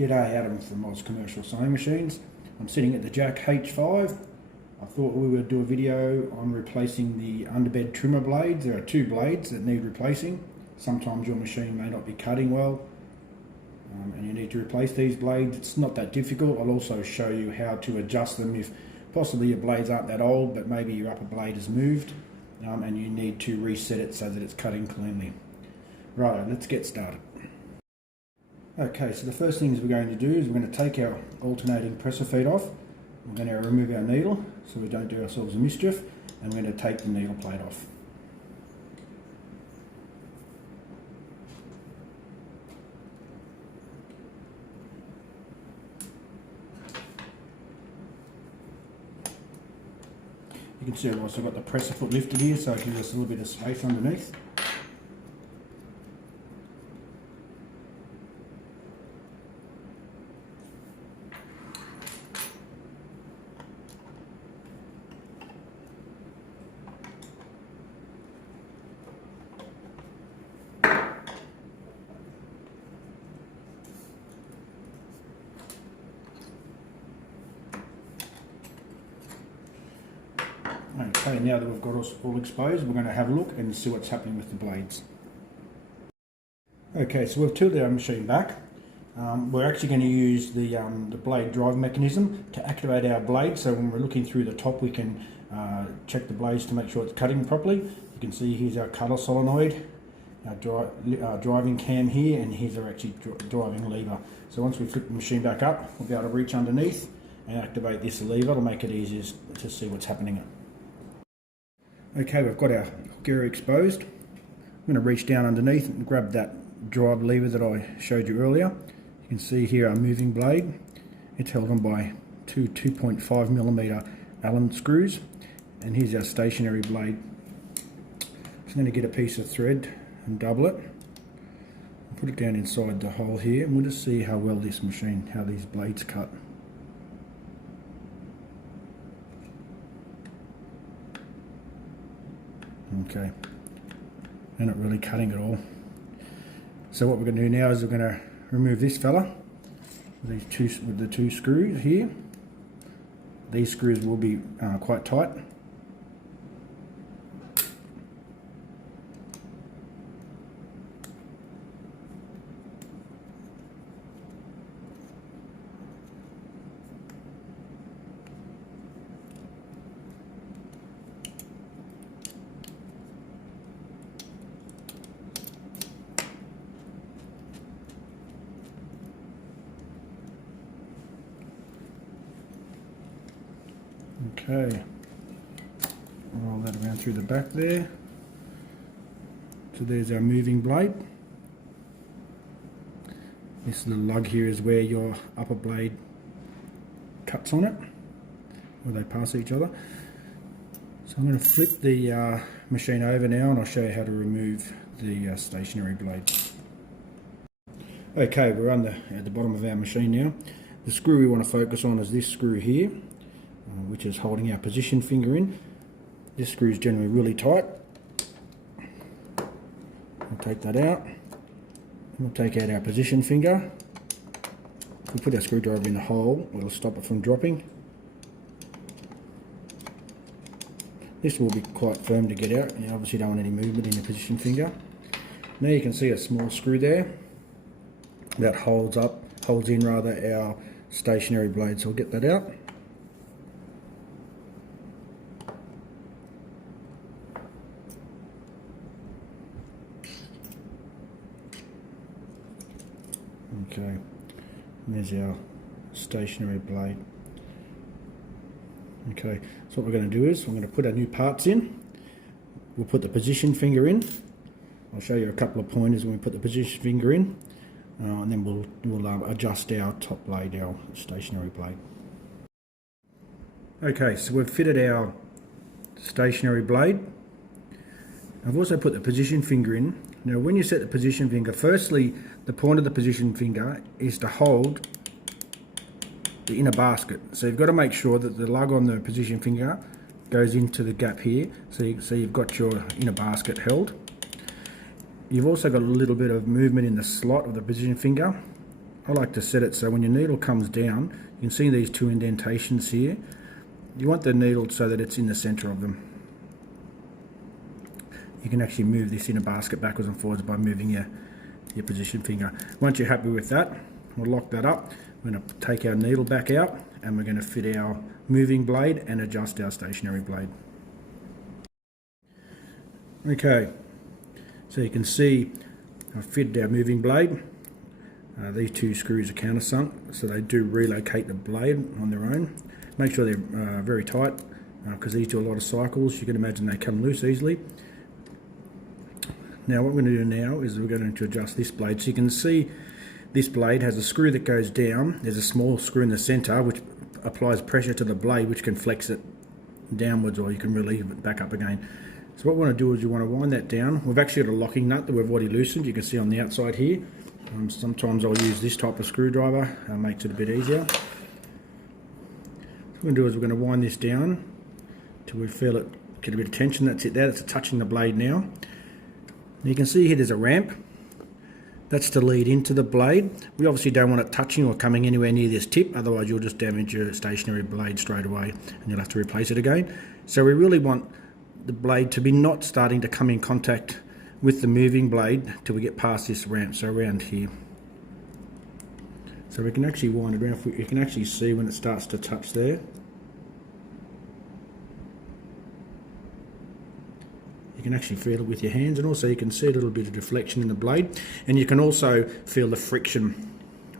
G'day, Adam from Oz Commercial Sewing Machines. I'm sitting at the Jack H5. I thought we would do a video on replacing the underbed trimmer blades. There are two blades that need replacing. Sometimes your machine may not be cutting well and you need to replace these blades. It's not that difficult. I'll also show you how to adjust them if possibly your blades aren't that old, but maybe your upper blade has moved and you need to reset it so that it's cutting cleanly. Right, let's get started. Okay, so the first things we're going to do is we're going to take our alternating presser feet off. We're going to remove our needle so we don't do ourselves a mischief, and we're going to take the needle plate off. You can see I've also got the presser foot lifted here, so it gives us a little bit of space underneath. Okay, now that we've got us all exposed, we're going to have a look and see what's happening with the blades. Okay, so we've tilted our machine back. We're actually going to use the blade drive mechanism to activate our blade, so when we're looking through the top we can check the blades to make sure it's cutting properly. You can see here's our cutter solenoid, our driving cam here, and here's our actually driving lever. So once we flip the machine back up, we'll be able to reach underneath and activate this lever to make it easier to see what's happening. Okay, we've got our hook area exposed. I'm going to reach down underneath and grab that drive lever that I showed you earlier. You can see here our moving blade. It's held on by two 2.5mm Allen screws, and here's our stationary blade. Just going to get a piece of thread and double it, and put it down inside the hole here, and we'll just see how well this machine, how these blades cut. Okay, they're not really cutting at all. So what we're going to do now is we're going to remove this fella with the two screws here. These screws will be quite tight. Okay, roll that around through the back there. So there's our moving blade. This little lug here is where your upper blade cuts on it, where they pass each other. So I'm going to flip the machine over now and I'll show you how to remove the stationary blade. Okay, we're at the bottom of our machine now. The screw we want to focus on is this screw here, which is holding our position finger in. This screw is generally really tight. We'll take that out. We'll take out our position finger. We'll put our screwdriver in the hole. We'll stop it from dropping. This will be quite firm to get out. You obviously don't want any movement in your position finger. Now you can see a small screw there that holds in our stationary blade. So we'll get that out. Okay, and there's our stationary blade. Okay, so what we're going to do is we're going to put our new parts in. We'll put the position finger in. I'll show you a couple of pointers when we put the position finger in, and then we'll adjust our top blade, our stationary blade. Okay, so we've fitted our stationary blade. I've also put the position finger in. Now when you set the position finger, firstly the point of the position finger is to hold the inner basket. So you've got to make sure that the lug on the position finger goes into the gap here, so you've got your inner basket held. You've also got a little bit of movement in the slot of the position finger. I like to set it so when your needle comes down, you can see these two indentations here. You want the needle so that it's in the center of them. You can actually move this in a basket backwards and forwards by moving your position finger. Once you're happy with that, we'll lock that up. We're going to take our needle back out and we're going to fit our moving blade and adjust our stationary blade. Okay, so you can see I've fitted our moving blade. These two screws are countersunk, so they do relocate the blade on their own. Make sure they're very tight, because these do a lot of cycles. You can imagine they come loose easily. Now what we're going to do now is we're going to adjust this blade. So you can see this blade has a screw that goes down. There's a small screw in the center which applies pressure to the blade, which can flex it downwards, or you can relieve it back up again. So what we want to do is you want to wind that down. We've actually got a locking nut that we've already loosened. You can see on the outside here. Sometimes I'll use this type of screwdriver. Makes it a bit easier. What we're going to do is we're going to wind this down till we feel it get a bit of tension. That's it there. That's touching the blade now. You can see here there's a ramp. That's to lead into the blade. We obviously don't want it touching or coming anywhere near this tip, otherwise you'll just damage your stationary blade straight away and you'll have to replace it again. So we really want the blade to be not starting to come in contact with the moving blade till we get past this ramp, so around here. So we can actually wind it around. You can actually see when it starts to touch there. You can actually feel it with your hands, and also you can see a little bit of deflection in the blade, and you can also feel the friction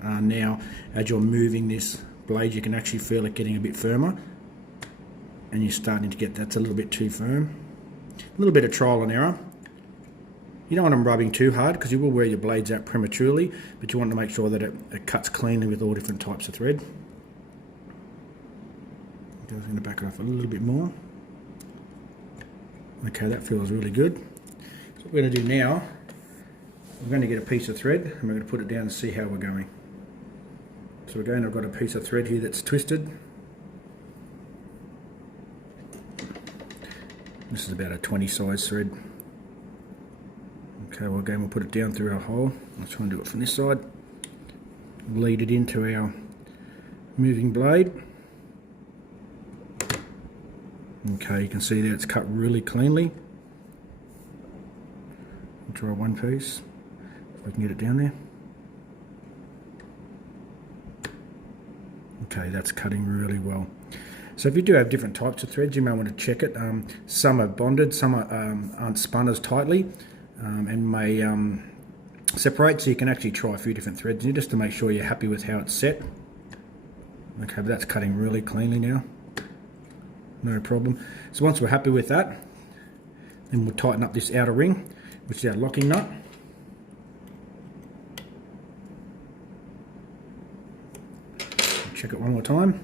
now as you're moving this blade. You can actually feel it getting a bit firmer, and you're starting to get that's a little bit too firm. A little bit of trial and error. You don't want them rubbing too hard because you will wear your blades out prematurely, but you want to make sure that it cuts cleanly with all different types of thread. I'm going to back it off a little bit more. Okay, that feels really good. So what we're going to do now, we're going to get a piece of thread and we're going to put it down and see how we're going. So again, I've got a piece of thread here that's twisted. This is about a 20 size thread. Okay, well again, we'll put it down through our hole. Let's try and do it from this side. Lead it into our moving blade. Okay, you can see there it's cut really cleanly. I'll try one piece, if I can get it down there. Okay, that's cutting really well. So if you do have different types of threads, you may want to check it. Some are bonded, some aren't spun as tightly, and may separate, so you can actually try a few different threads just to make sure you're happy with how it's set. Okay, but that's cutting really cleanly now. No problem. So once we're happy with that, then we'll tighten up this outer ring, which is our locking nut. Check it one more time.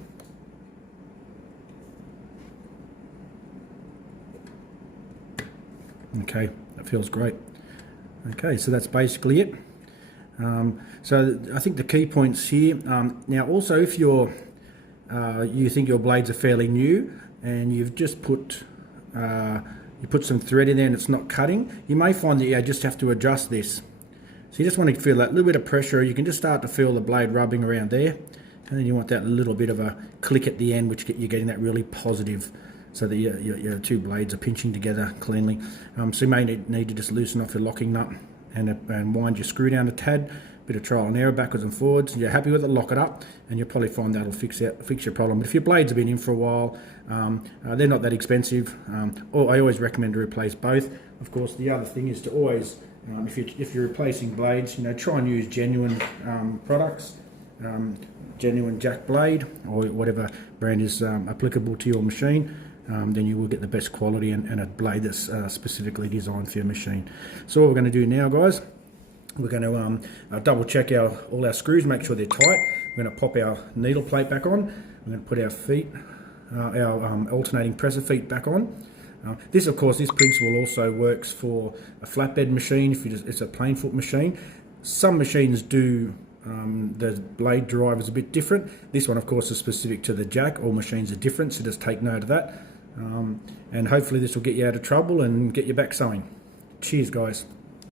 Okay, that feels great. Okay, so that's basically it. So I think the key points here. Now, also, if you're you think your blades are fairly new and you've just put you put some thread in there and it's not cutting, you may find that you just have to adjust this. So you just want to feel that little bit of pressure. You can just start to feel the blade rubbing around there, and then you want that little bit of a click at the end, which you're getting that really positive, so that your two blades are pinching together cleanly. So you may need to just loosen off your locking nut and wind your screw down a tad. Bit of trial and error backwards and forwards. You're happy with it, lock it up, and you'll probably find that'll fix your problem. But if your blades have been in for a while, they're not that expensive. Or I always recommend to replace both. Of course, the other thing is to always, if you're replacing blades, try and use genuine products, genuine jack blade or whatever brand is applicable to your machine. Then you will get the best quality and a blade that's specifically designed for your machine. So what we're going to do now, guys, we're going to double check all our screws, make sure they're tight. We're going to pop our needle plate back on. We're going to put our feet, our alternating presser feet back on. This principle also works for a flatbed machine. If it's a plain foot machine, some machines do. The blade drive is a bit different. This one, of course, is specific to the jack. All machines are different, so just take note of that. And hopefully this will get you out of trouble and get you back sewing. Cheers, guys.